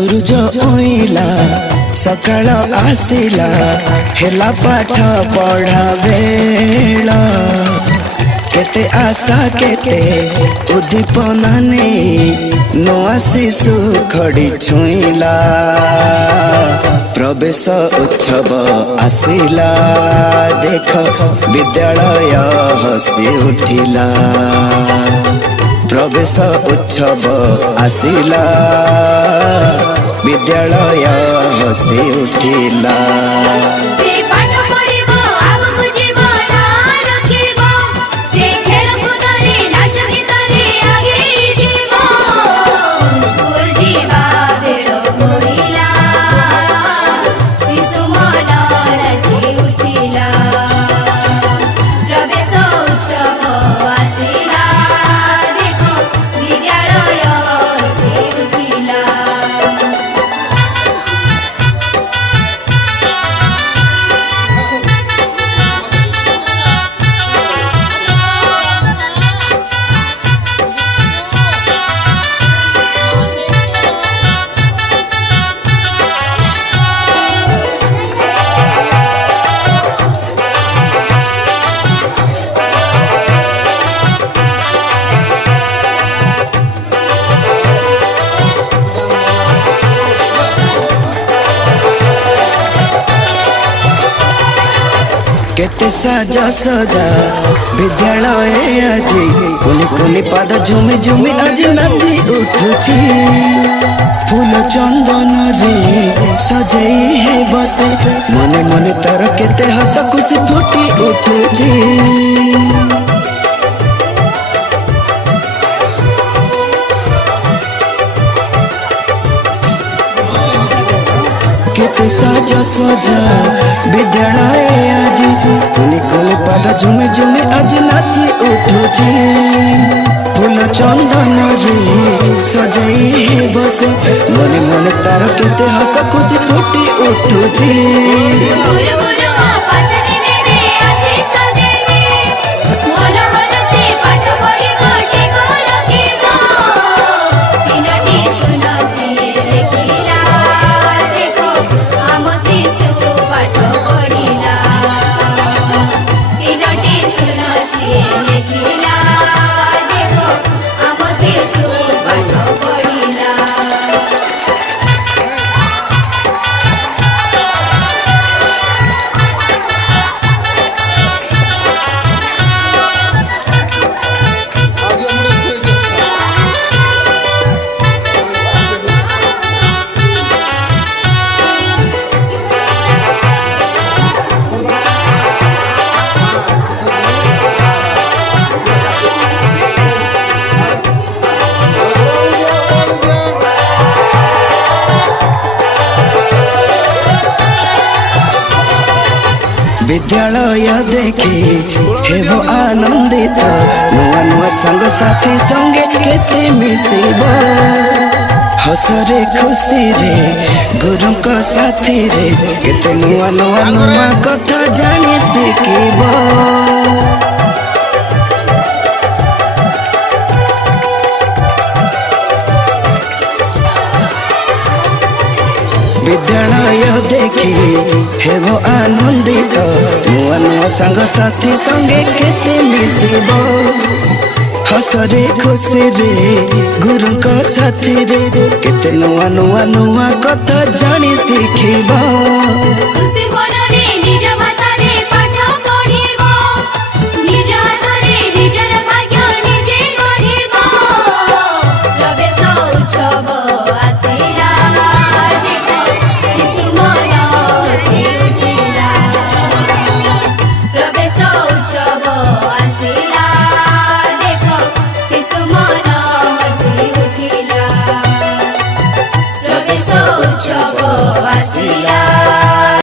सूरज ओइला सकाळ आसिला हेला पाठ पढ़ा बेला केते आशा केते उद्दीपना नहीं नवा शिशु खड़ी छुईला प्रवेश उत्सव आसिला देख विद्यालय हसी उठिला प्रवेश उत्सव आसिला विद्यालय हसी उठिला केते साजा सजा विद्यालय आजी कोनी कोनी पाद झुमी झुमी आज नाची उठुची फूल चंदन रे सजई है बसे मने मने तार केते हस खुशी फुटी उठुची केते साजा सजा विद्यालय आजी कोनी कोनी पाद झुमी झुमी आज नाची उठुची फूल चंदन रे सजई है बसे मने मने तार केते हस खुशी फुटी उठुची विद्यालय देखी हेबो आनंदित नुआ नुआ संग साथी संगे केते मिसिब हसरे खुशी रे गुरु को साथी रे केते नुआ नुआ नुआ कथा जानी शिखिब विद्यालय देखी हेबो आनंदित नुआ नुआ संग साथी संगे केते मिसिब हसरे खुशी रे गुरु को साथी रे केते नुआ नुआ नुआ कथा जानी शिखिब Chavo, Asila.